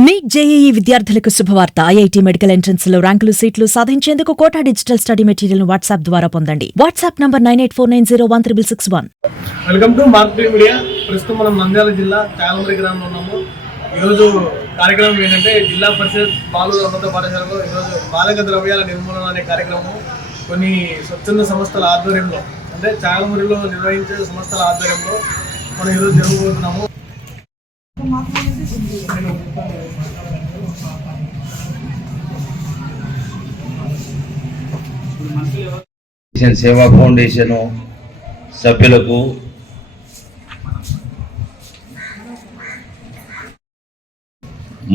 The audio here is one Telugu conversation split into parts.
నీట్ జేఈఈ విద్యార్థులకు శుభవార్త. ఐఐటీ మెడికల్ ఎంట్రన్స్ లో ర్యాంకులు సీట్లు సాధించేందుకు Kota digital study material WhatsApp ద్వారా పొందండి. WhatsApp number 9849016661. Welcome to market media. ప్రస్తుతం మనం నంద్యాల జిల్లా చాగలమరి గ్రామంలో ఉన్నాము. ఈరోజు కార్యక్రమం ఏంటంటే జిల్లా పరిషత్ బాలుర ఉన్నత పాఠశాలలో ఈరోజు మాదక ద్రవ్యాల నిర్మూలన అనే కార్యక్రమం కొన్ని స్వచ్ఛంద సంస్థల ఆధ్వర్యంలో, అంటే చాగలమరిలో నిర్వహించే సంస్థల ఆధ్వర్యంలో మనం ఈరోజు జరగబోతున్నాము. సేవా ఫౌండేషన్ సభ్యులకు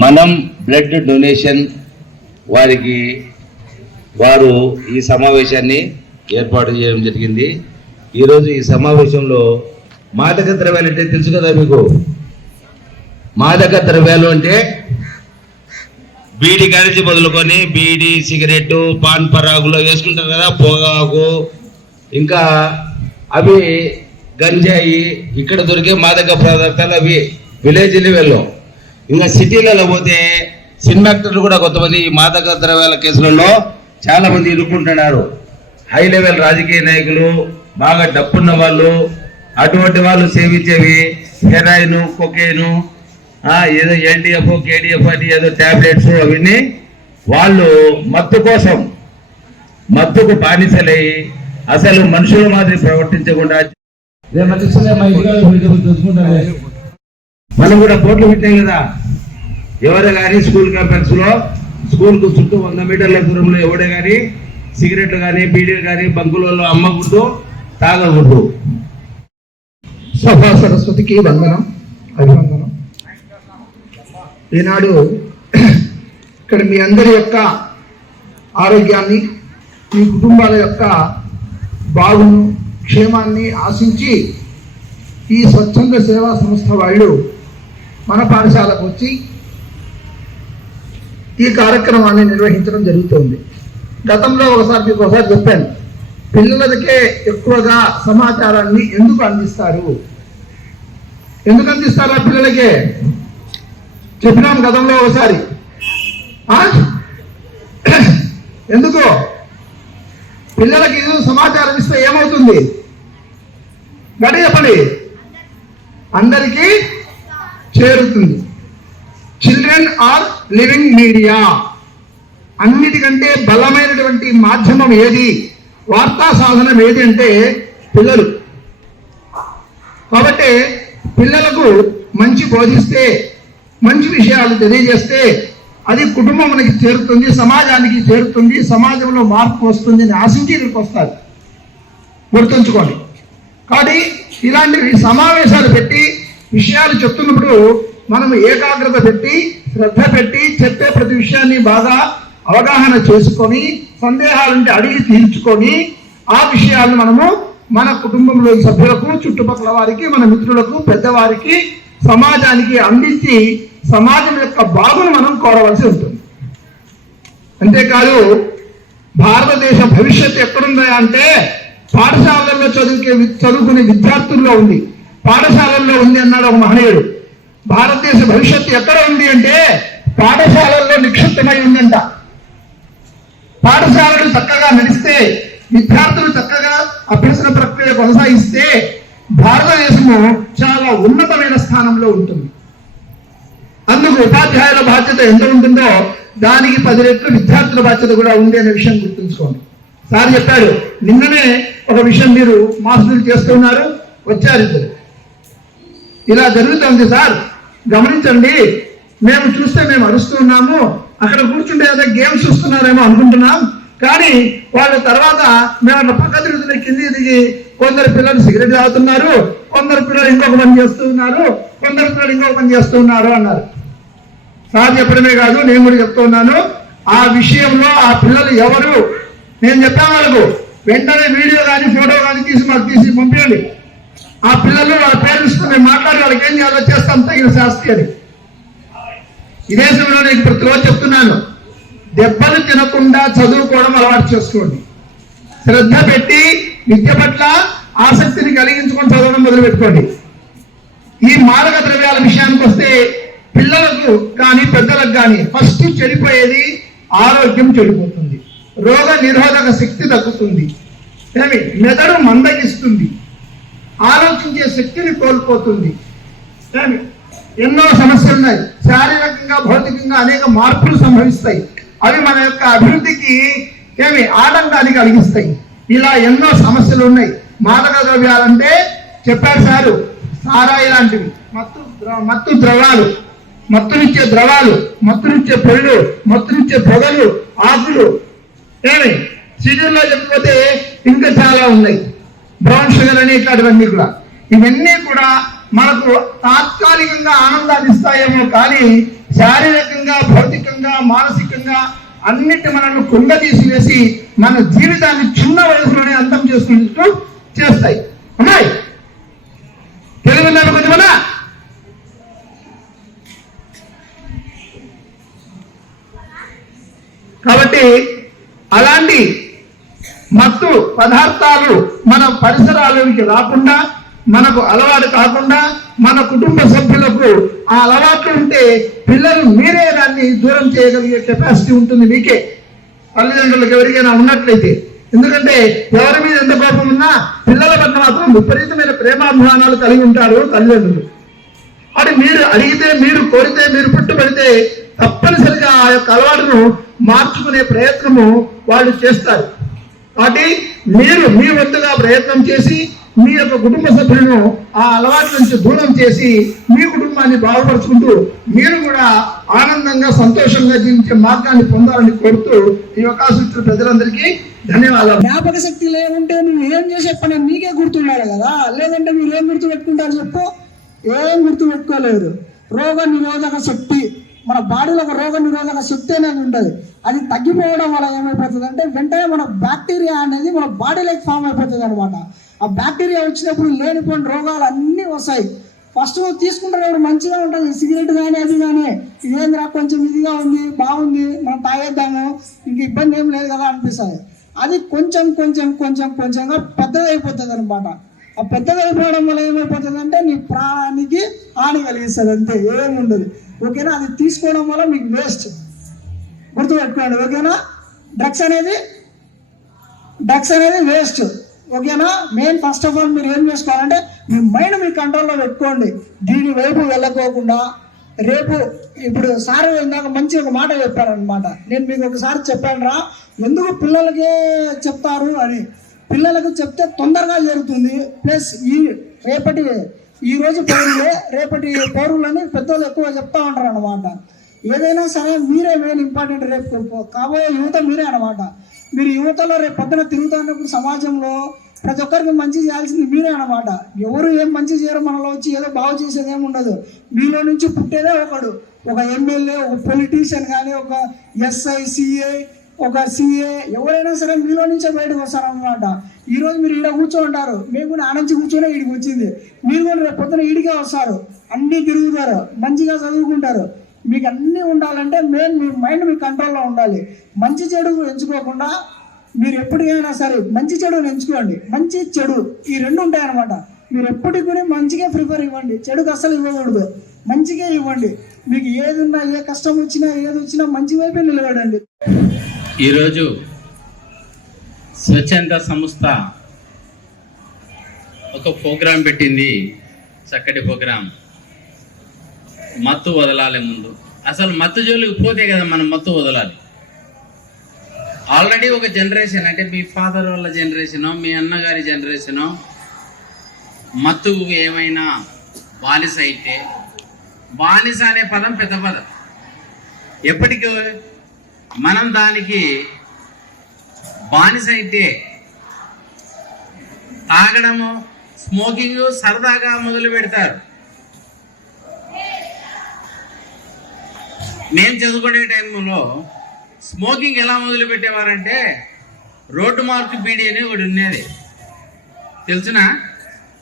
మనం బ్లడ్ డొనేషన్ వారు ఈ సమావేశాన్ని ఏర్పాటు చేయడం జరిగింది. ఈరోజు ఈ సమావేశంలో మాదక ద్రవ్యాలు అంటే తెలుసు కదా మీకు. మాదక ద్రవ్యాలు అంటే బీడి కానించి మొదలుకొని బీడి, సిగరెట్టు, పాన్ పరాగులో వేసుకుంటారు కదా, పొగాకు, ఇంకా అవి గంజాయి, ఇక్కడ దొరికే మాదక పదార్థాలు అవి విలేజ్ లెవెల్లో. ఇంకా సిటీలలో పోతే సినిమా యాక్టర్లు కూడా కొంతమంది ఈ మాదక ద్రవ్యాల కేసులలో చాలా మంది ఇరుక్కుంటున్నారు. హై లెవెల్ రాజకీయ నాయకులు, బాగా డబ్బున్న వాళ్ళు, అటువంటి వాళ్ళు సేవించేవి హెరాయిన్, కొకేను, ఏదో ఎల్డిఎఫ్, కేడిఎఫ్ అని ఏదో టాబ్లెట్స్, అవన్నీ వాళ్ళు మత్తు కోసం మత్తుకు బానిసలై అసలు మనుషుల మాదిరి ప్రవర్తించకుండా మనం కూడా బోర్డులు పెట్టాయి కదా. ఎవరే కానీ స్కూల్ కాంప్లెక్స్ లో స్కూల్కు చుట్టూ 100 మీటర్ల దూరంలో ఎవడే కానీ సిగరెట్లు కానీ బీడీలు కానీ బంకులలో అమ్మకూడదు, తాగకూడదు. సభా సరస్వతికి వందనం, అభివందనం. ఈనాడు ఇక్కడ మీ అందరి యొక్క ఆరోగ్యాన్ని, మీ కుటుంబాల యొక్క బాగును, క్షేమాన్ని ఆశించి ఈ స్వచ్ఛంద సేవా సంస్థ వాళ్ళు మన పాఠశాలకు వచ్చి ఈ కార్యక్రమాన్ని నిర్వహించడం జరుగుతుంది. గతంలో మీకు ఒకసారి చెప్పాను, పిల్లలకే ఎక్కువగా సమాచారాన్ని ఎందుకు అందిస్తారు ఆ పిల్లలకే చెప్పినాం గతంలో ఒకసారి. ఎందుకు పిల్లలకి సమాచారం ఇస్తే ఏమవుతుంది గడి చెప్పండి, అందరికీ చేరుతుంది. Children are living media. అన్నిటికంటే బలమైనటువంటి మాధ్యమం ఏది, వార్తా సాధనం ఏది అంటే పిల్లలు. కాబట్టి పిల్లలకు మంచి బోధిస్తే, మంచి విషయాలు తెలియజేస్తే అది కుటుంబానికి చేరుతుంది, సమాజానికి చేరుతుంది, సమాజంలో మార్పు వస్తుంది అని ఆశించి ఇక్కడికి వస్తారు. గుర్తుంచుకోండి. కాబట్టి ఇలాంటి సమావేశాలు పెట్టి విషయాలు చెప్తున్నప్పుడు మనం ఏకాగ్రత పెట్టి, శ్రద్ధ పెట్టి, చెప్పే ప్రతి విషయాన్ని బాగా అవగాహన చేసుకొని, సందేహాలుంటే అడిగి తీర్చుకొని ఆ విషయాలను మనము మన కుటుంబంలోని సభ్యులకు, చుట్టుపక్కల వారికి, మన మిత్రులకు, పెద్దవారికి, సమాజానికి అందించి సమాజం యొక్క బాగును మనం కోరవలసి ఉంటుంది. అంతేకాదు భారతదేశ భవిష్యత్తు ఎక్కడుందా అంటే పాఠశాలల్లో చదువుకునే విద్యార్థుల్లో ఉంది, పాఠశాలల్లో ఉంది అన్నాడు ఒక మహనీయుడు. భారతదేశ భవిష్యత్తు ఎక్కడ ఉంది అంటే పాఠశాలల్లో నిక్షిప్తమై ఉందంట. పాఠశాలలు చక్కగా నడిస్తే, విద్యార్థులు చక్కగా అభ్యసన ప్రక్రియ కొనసాగిస్తే భారతదేశము చాలా ఉన్నతమైన స్థానంలో ఉంటుంది. అందుకు ఉపాధ్యాయుల బాధ్యత ఎంత ఉంటుందో దానికి 10 రెట్లు విద్యార్థుల బాధ్యత కూడా ఉంది అనే విషయం గుర్తుంచుకోండి. సార్ చెప్పారు, నిన్ననే ఒక విషయం మీరు మాస్టర్లు చేస్తున్నారు, వచ్చారు ఇద్దరు. ఇలా జరుగుతుంది సార్, గమనించండి. మేము చూస్తే మేము అరుస్తున్నాము, అక్కడ కూర్చుంటే ఏదో గేమ్స్ చూస్తున్నారేమో అనుకుంటున్నాం, కానీ వాళ్ళ తర్వాత మేము అట్లా పక్క తిరుగుతున్న కింది దిగి కొందరు పిల్లలు సిగరెట్ తాగుతున్నారు, కొందరు పిల్లలు ఇంకొక పని చేస్తున్నారు, కొందరు పిల్లలు ఇంకొక పని చేస్తున్నారు అన్నారు. సార్ చెప్పడమే కాదు, నేను కూడా చెప్తున్నాను. ఆ విషయంలో ఆ పిల్లలు ఎవరు, నేను చెప్పాను వాళ్ళకు వెంటనే వీడియో కానీ ఫోటో కానీ తీసి పంపించండి. ఆ పిల్లలు వాళ్ళ పేరెంట్స్తో మేము మాట్లాడి వాళ్ళకి ఏం చేయాలో చేస్తాం తగిన శాస్త్రి అని. ఇదే సమయంలో నేను ప్రతిరోజు చెప్తున్నాను, దెబ్బలు తినకుండా చదువుకోవడం అలవాటు చేసుకోండి. శ్రద్ధ పెట్టి విద్య పట్ల ఆసక్తిని కలిగించుకొని చదవడం మొదలు పెట్టుకోండి. ఈ మాదక ద్రవ్యాల విషయానికి వస్తే పిల్లలకు కానీ పెద్దలకు కానీ ఫస్ట్ చెడిపోయేది ఆరోగ్యం చెడిపోతుంది, రోగ నిరోధక శక్తి తగ్గుతుంది, మెదడు మందగిస్తుంది, ఆలోచించే శక్తిని కోల్పోతుంది. ఎన్నో సమస్యలు ఉన్నాయి, శారీరకంగా భౌతికంగా అనేక మార్పులు సంభవిస్తాయి. అవి మన యొక్క అభివృద్ధికి ఆటంకాన్ని కలిగిస్తాయి. ఇలా ఎన్నో సమస్యలు ఉన్నాయి. మాదక ద్రవ్యాలంటే చెప్పారు సారు, సారాయి లాంటివి, మత్తు ద్రవాలు, మత్తునిచ్చే ద్రవాలు, మత్తునిచ్చే పళ్ళు, మత్తునిచ్చే పొగలు, ఆకులు, సీజన్లో చెప్పిపోతే ఇంకా చాలా ఉన్నాయి. బ్రౌన్ షుగర్ అని ఇట్లాంటివన్నీ కూడా, ఇవన్నీ కూడా మనకు తాత్కాలికంగా ఆనందాన్ని ఇస్తాయేమో కానీ శారీరకంగా, భౌతికంగా, మానసికంగా అన్నిటి మనల్ని కుంగ తీసివేసి మన జీవితాన్ని చిన్న వయసులోనే అంతం చేసుకున్నట్టు చేస్తాయి. అమ్మాయి తెలుగున్నారు కొంచెమన్నా. కాబట్టి అలాంటి మత్తు పదార్థాలు మన పరిసరాలకి రాకుండా, మనకు అలవాటు కాకుండా, మన కుటుంబ సభ్యులకు ఆ అలవాట్లు ఉంటే పిల్లలు మీరే దాన్ని దూరం చేయగలిగే కెపాసిటీ ఉంటుంది మీకే, తల్లిదండ్రులకు ఎవరికైనా ఉన్నట్లయితే. ఎందుకంటే ఎవరి మీద ఎంత కోపం ఉన్నా పిల్లల పట్ల మాత్రం విపరీతమైన ప్రేమాభిమానాలు కలిగి ఉంటారు తల్లిదండ్రులు. అది మీరు అడిగితే, మీరు కోరితే, మీరు పట్టుబడితే తప్పనిసరిగా ఆ యొక్క అలవాటును మార్చుకునే ప్రయత్నము వాళ్ళు చేస్తారు. కాబట్టి మీరు మీ వంతుగా ప్రయత్నం చేసి మీ యొక్క కుటుంబ సభ్యులను ఆ అలవాటు నుంచి దూరం చేసి మీ కుటుంబాన్ని బాగుపరుచుకుంటూ మీరు కూడా ఆనందంగా, సంతోషంగా జీవించే మార్గాన్ని పొందాలని కోరుతూ ఈ అవకాశం ఇచ్చిన ప్రజలందరికీ ధన్యవాదాలు. జ్ఞాపక శక్తి లేకుంటే నువ్వు ఏం చేసే పని మీకే గుర్తుండాలి కదా, లేదంటే మీరు ఏం గుర్తు పెట్టుకుంటారు చెప్పు? ఏం గుర్తు పెట్టుకోలేరు. రోగ నిరోధక శక్తి, మన బాడీలో ఒక రోగ నిరోధక శక్తి అనేది ఉంటుంది. అది తగ్గిపోవడం వల్ల ఏమైపోతుంది అంటే వెంటనే మన బ్యాక్టీరియా అనేది మన బాడీలోకి ఫామ్ అయిపోతుంది అనమాట. ఆ బ్యాక్టీరియా వచ్చినప్పుడు లేనిపోయిన రోగాలు అన్నీ వస్తాయి. ఫస్ట్ నువ్వు తీసుకుంటున్నప్పుడు మంచిగా ఉంటుంది, సిగరెట్ కానీ అది కానీ, ఇదేంద్రా కొంచెం ఇదిగా ఉంది, బాగుంది, మనం తాగేద్దాము, ఇంక ఇబ్బంది ఏం లేదు కదా అనిపిస్తుంది. అది కొంచెం కొంచెం కొంచెం కొంచెంగా పెద్దదైపోతుంది అనమాట. ఆ పెద్దదైపోవడం వల్ల ఏమైపోతుంది అంటే నీ ప్రాణానికి హాని కలిగిస్తుంది, అంతే, ఏముండదు. ఓకేనా? అది తీసుకోవడం వల్ల మీకు వేస్ట్, గుర్తుపెట్టుకోండి. ఓకేనా? డ్రగ్స్ అనేది వేస్ట్. ఓకేనా? మెయిన్ ఫస్ట్ ఆఫ్ ఆల్ మీరు ఏం చేసుకోవాలంటే మీ మైండ్ మీ కంట్రోల్లో పెట్టుకోండి. దీని వైపు వెళ్ళకోకుండా రేపు ఇప్పుడు సార్ ఇందాక మంచి ఒక మాట చెప్పారనమాట. నేను మీకు ఒకసారి చెప్పాను రా, ఎందుకు పిల్లలకే చెప్తారు అని. పిల్లలకు చెప్తే తొందరగా జరుగుతుంది, ప్లస్ ఈ రోజు పౌరులే రేపటి పౌరులని పెద్దలు ఎక్కువ చెప్తా ఉంటారు అనమాట. ఏదైనా సరే మీరే మెయిన్ ఇంపార్టెంట్, రేపు కాబోయే యువత మీరే అనమాట. మీరు యువతలో రేపు పొద్దున తిరుగుతున్నప్పుడు సమాజంలో ప్రతి ఒక్కరికి మంచి చేయాల్సింది మీరే అనమాట. ఎవరు ఏం మంచి చేయరు, మనలో వచ్చి ఏదో బాగు చేసేది ఏమి ఉండదు. మీలో నుంచి పుట్టేదే ఒకడు, ఒక ఎమ్మెల్యే, ఒక పొలిటీషియన్ కానీ, ఒక ఎస్ఐ, సిఐ, ఒక సిఏ, ఎవరైనా సరే మీలో నుంచే బయటకు వస్తారనమాట. ఈరోజు మీరు ఈడ కూర్చోంటారు, మేము కూడా ఆ నుంచి కూర్చొని ఈడికి వచ్చింది. మీరు కూడా రేపు పొద్దున ఈడికే వస్తారు, అన్నీ తిరుగుతారు, మంచిగా చదువుకుంటారు. మీకు అన్నీ ఉండాలంటే మెయిన్ మీ మైండ్ మీ కంట్రోల్లో ఉండాలి. మంచి చెడు ఎంచుకోకుండా మీరు ఎప్పటికైనా సరే మంచి చెడుని ఎంచుకోండి. మంచి చెడు ఈ రెండు ఉంటాయన్నమాట. మీరు ఎప్పటికి కూడా మంచిగా ప్రిఫర్ ఇవ్వండి, చెడుకు అస్సలు ఇవ్వకూడదు, మంచిగా ఇవ్వండి. మీకు ఏది ఉన్నా, ఏ కష్టం వచ్చినా, ఏది వచ్చినా మంచి వైపే నిలబడండి. ఈరోజు స్వచ్ఛంద సంస్థ ఒక ప్రోగ్రాం పెట్టింది, చక్కటి ప్రోగ్రాం. మత్తు వదలాలి. ముందు అసలు మత్తు జోలికి పోతే కదా మనం మత్తు వదలాలి. ఆల్రెడీ ఒక జనరేషన్, అంటే మీ ఫాదర్ వాళ్ళ జనరేషనో, మీ అన్నగారి జనరేషనో మత్తుకు ఏమైనా బానిస అయితే, బానిస అనే పదం పెద్ద పదం. ఎప్పటికీ మనం దానికి బానిస అయితే తాగడము, స్మోకింగ్ సరదాగా మొదలు పెడతారు. నేను చదువుకునే టైంలో స్మోకింగ్ ఎలా మొదలు పెట్టేవారంటే, రోడ్డు మార్క్ బీడీ అని ఒకటి ఉండేది, తెలుసునా?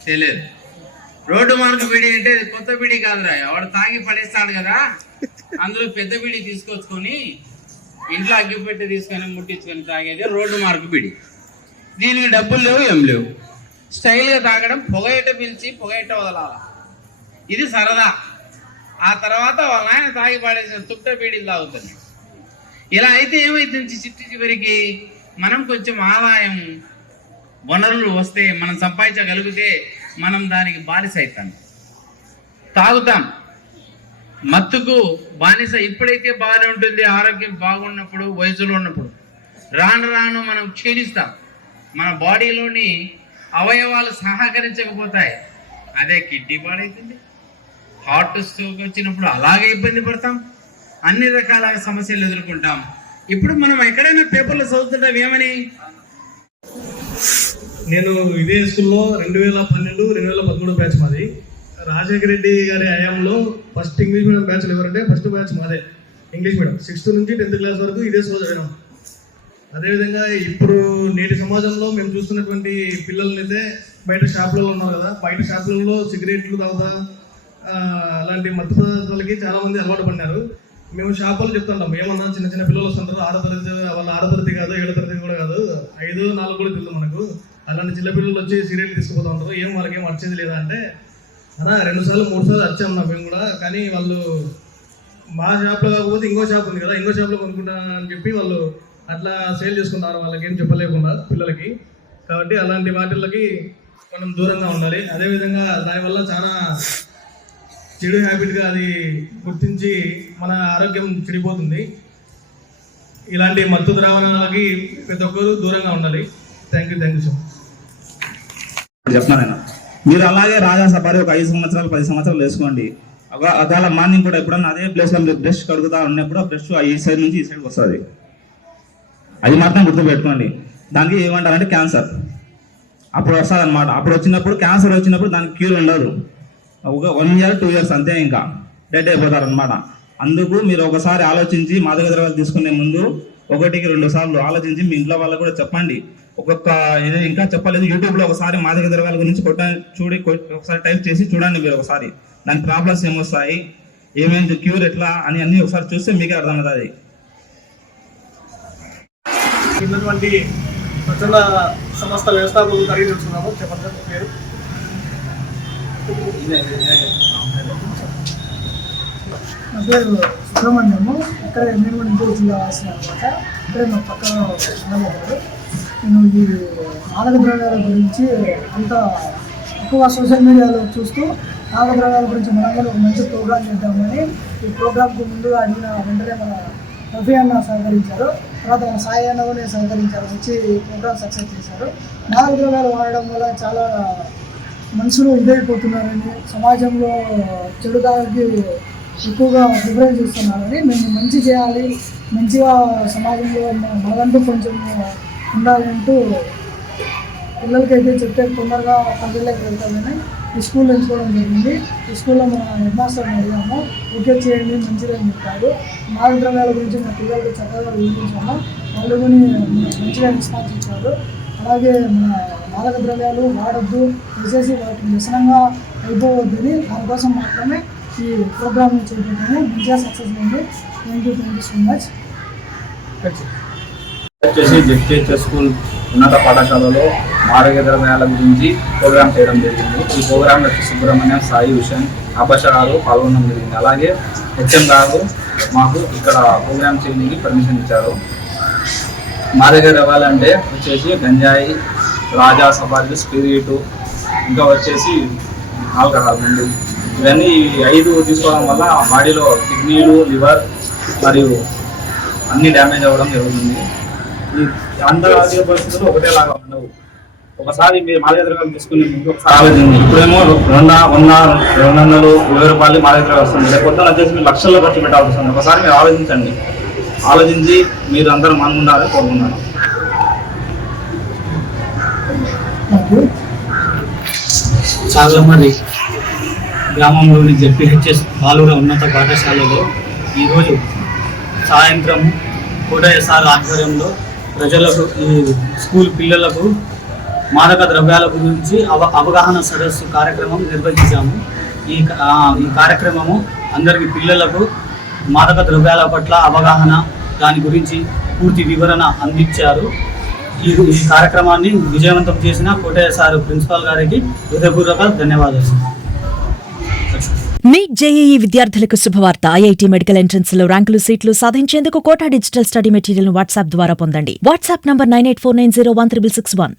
తెలియదు. రోడ్డు మార్క్ బీడీ అంటే కొత్త బీడీ కాదురా, ఎవడు తాగి పడేస్తాడు కదా, అందులో పెద్ద బీడీ తీసుకొచ్చుకొని ఇంట్లో అగ్గిపెట్టి తీసుకొని ముట్టించుకొని తాగేది రోడ్డు మార్క్ బీడీ. దీనికి డబ్బులు లేవు, ఏం లేవు, స్టైల్గా తాగడం, పొగయట పిలిచి పొగయట వదలాల. ఇది సరదా. ఆ తర్వాత వాళ్ళ ఆయన తాగి పాడేసిన తుట్ట బీడీలు తాగుతున్నాడు. ఇలా అయితే ఏమైతుంది చివరికి మనం కొంచెం ఆదాయం వనరులు వస్తే మనం సంపాదించగలిగితే మనం దానికి బానిస అవుతాం, తాగుతాం. మత్తుకు బానిస ఇప్పుడైతే బాగానే ఉంటుంది, ఆరోగ్యం బాగున్నప్పుడు, వయసులో ఉన్నప్పుడు. రాను రాను మనం క్షీణిస్తాం, మన బాడీలోని అవయవాలు సహకరించకపోతాయి. అదే కిడ్నీ పాడైతుంది, హార్ట్ స్ట్రోక్ వచ్చినప్పుడు అలాగే ఇబ్బంది పడతాం, అన్ని రకాల సమస్యలు ఎదుర్కొంటాం. ఇప్పుడు మనం ఎక్కడైనా పేపర్లో చదువుతుంటాం ఏమని, నేను ఇదే స్కూల్లో 2012-2013 బ్యాచ్ మాది. రాజశేఖర రెడ్డి గారి హయాంలో ఫస్ట్ ఇంగ్లీష్ మీడియం బ్యాచ్లు ఎవరంటే ఫస్ట్ బ్యాచ్ మాదే ఇంగ్లీష్ మీడియం. 6th నుంచి 10th క్లాస్ వరకు ఇదే స్కూల్ చదివాం. అదేవిధంగా ఇప్పుడు నేటి సమాజంలో మేము చూస్తున్నటువంటి పిల్లల్ని అయితే బయట షాపులలో ఉన్నారు కదా, బయట షాపులలో సిగరెట్లు తాగుతా అలాంటి మత్తు పదార్థాలకి చాలామంది అలవాటు పడినారు. మేము షాపులు చెప్తుంటాం, ఏమన్నా చిన్న చిన్న పిల్లలు వస్తుంటారు, 6వ తరగతి, వాళ్ళ 6వ తరగతి కాదు, 7వ తరగతి కూడా కాదు, 5, 4 కూడా తెలియదు మనకు. అలాంటి చిన్న పిల్లలు వచ్చి సిగరెట్లు తీసుకుపోతూ ఉంటారు. ఏం వాళ్ళకి ఏం వచ్చేది లేదా అంటే, అన్నా 2 సార్లు 3 సార్లు వచ్చామన్నా మేము కూడా, కానీ వాళ్ళు మా షాప్లో కాకపోతే ఇంకో షాప్ ఉంది కదా, ఇంకో షాప్లో కొనుక్కుంటానని చెప్పి వాళ్ళు అట్లా సేల్ చేసుకుంటారు, వాళ్ళకి ఏం చెప్పలేకుండా పిల్లలకి. కాబట్టి అలాంటి వాటిల్లకి మనం దూరంగా ఉండాలి. అదేవిధంగా దానివల్ల చాలా చెడు హ్యాబిట్గా అది గుర్తించి మన ఆరోగ్యం చెడిపోతుంది. ఇలాంటి మత్తు ద్రావణాలకి ప్రతి ఒక్కరు దూరంగా ఉండాలి. Thank you so much. చెప్తున్నా నేను, మీరు అలాగే రాజా సఫారీ ఒక 5 సంవత్సరాలు 10 సంవత్సరాలు వేసుకోండి. ఒకవేళ మార్నింగ్ కూడా ఎప్పుడన్నా అదే ప్లేస్లో మీరు బ్రష్ కడుగుతా ఉన్నప్పుడు ఆ బ్రష్ ఈ సైడ్ నుంచి ఈ సైడ్కి వస్తుంది. అది మాత్రం గుర్తుపెట్టుకోండి. దానికి ఏమంటారంటే క్యాన్సర్ అప్పుడు వస్తుంది అనమాట. అప్పుడు వచ్చినప్పుడు క్యాన్సర్ వచ్చినప్పుడు దానికి క్యూర్ ఉండదు, ఒక 1 year 2 years అంతే, ఇంకా డెడ్ అయిపోతారు అనమాట. అందుకు మీరు ఒకసారి ఆలోచించి మాదక ద్రవ్యాలు తీసుకునే ముందు 1కి 2 సార్లు ఆలోచించి మీ ఇంట్లో వాళ్ళకు కూడా చెప్పండి. ఇంకా చెప్పలేదు, యూట్యూబ్లో ఒకసారి మాదక ద్రవ్యాల గురించి ఒకసారి టైప్ చేసి చూడండి. మీరు ఒకసారి దాని ప్రాబ్లమ్స్ ఏమొస్తాయి, ఏమేమి క్యూర్ ఎట్లా అని అన్ని ఒకసారి చూస్తే మీకే అర్థమవుతుంది. ఉన్నటువంటి స్వచ్ఛంద సంస్థ వ్యవస్థాపకులు అడిగి తెలుసుకున్నాము. చెప్పండి పేరు. నా పేరు సుబ్రహ్మణ్యము. ఇక్కడే మేము ఇంకో జిల్లా వాసిన అనమాట. ఇక్కడే మా పక్కన ఉన్నాడు. నేను ఈ మాదక ద్రవ్యాల గురించి అంత ఎక్కువ సోషల్ మీడియాలో చూస్తూ మాదక ద్రవ్యాల గురించి మనం కూడా ఒక మంచి ప్రోగ్రామ్ చేద్దామని ఈ ప్రోగ్రామ్కు ముందుగా అడిగిన వెంటనే మన రఫీ అన్న సహకరించారు, తర్వాత మన సాయి అన్న కూడా సహకరించారు, వచ్చి ఈ ప్రోగ్రామ్ సక్సెస్ చేశారు. మాదక ద్రవ్యాలు వాడడం వల్ల చాలా మనుషులు ఇదైపోతున్నారని, సమాజంలో చెడుదానికి ఎక్కువగా ప్రిఫరెన్స్ ఇస్తున్నారని, మేము మంచి చేయాలి, మంచిగా సమాజంలో మనదంటూ కొంచెం ఉండాలంటూ పిల్లలకైతే చెప్తే తొందరగా పల్లెల్లోకి వెళ్తామని ఈ స్కూల్ ఎంచుకోవడం జరిగింది. ఈ స్కూల్లో మన హెడ్ మాస్టర్ని అడిగాము, ఓకే చేయండి మంచిదని చెప్పారు. మాదక ద్రవ్యాల గురించి మా పిల్లలకి చక్కగా వివరించాము, వాళ్ళు కూడా మంచిగా రెస్పాన్స్ ఇచ్చారు. అలాగే మన మాదక ద్రవ్యాలు వాడద్దు, దయచేసి వాటిని వ్యసనంగా అయిపోవద్దని దానికోసం మాత్రమే ఈ ప్రోగ్రామ్ని చేపట్టాము. మంచిగా సక్సెస్ అయింది. Thank you so much. వచ్చేసి జెడ్పిహెచ్ఎస్ స్కూల్ ఉన్నత పాఠశాలలో మాదక ద్రవ్యాల గురించి ప్రోగ్రామ్ చేయడం జరిగింది. ఈ ప్రోగ్రాంలో సుబ్రహ్మణ్యం, సాయి, విషయం, ఆభాష గారు పాల్గొనడం జరిగింది. అలాగే హెచ్ఎం గారు మాకు ఇక్కడ ప్రోగ్రామ్ చేయడానికి పర్మిషన్ ఇచ్చారు. మాదక ద్రవ్యాలు అంటే వచ్చేసి గంజాయి, రాజా సఫారీ, స్పిరిట్, ఇంకా వచ్చేసి ఆల్కహాల్ మందు. ఇవన్నీ 5 తీసుకోవడం వల్ల బాడీలో కిడ్నీలు, లివర్ మరియు అన్ని డ్యామేజ్ అవ్వడం జరుగుతుంది. ఈ అందరూ ఆరోగ్య పరిస్థితులు ఒకటేలాగా ఉండవు. ఒకసారి మీరు మాదక ద్రవ్యాలు తీసుకునే ముందు ఒకసారి ఆలోచించండి. ఇప్పుడేమో 100, 200, 20 రూపాయలు మాదక ద్రవ్యాలు వస్తుంది, లేకపోతే వచ్చేసి మీరు లక్షల్లో ఖర్చు పెట్టాల్సి వస్తుంది. ఒకసారి మీరు ఆలోచించండి, ఆలోచించి మీరు అందరూ మానుకుంటారని కోరుకున్నాను. చాగలమర్రి గ్రామంలోని జెడ్పిహెచ్ఎస్ బాలుర ఉన్నత పాఠశాలలో ఈరోజు సాయంత్రం కోటయ్య సార్ ఆధ్వర్యంలో ప్రజలకు, ఈ స్కూల్ పిల్లలకు మాదక ద్రవ్యాల గురించి అవగాహన సదస్సు కార్యక్రమం నిర్వహించాము. ఈ కార్యక్రమము అందరికీ పిల్లలకు మాదక ద్రవ్యాల పట్ల అవగాహన, దాని గురించి పూర్తి వివరణ అందించారు. ఈ కార్యక్రమాన్ని విజయవంతం చేసిన కోటయ్య సార్ ప్రిన్సిపాల్ గారికి హృదయపూర్వక ధన్యవాదాలు. నీట్ జేఈఈ విద్యార్థులకు శుభవార్త. ఐఐటీ మెడికల్ ఎంట్రన్స్ లో ర్యాంకులు సీట్లు సాధించేందుకు Kota digital study material WhatsApp ద్వారా పొందండి. WhatsApp number 9849016661.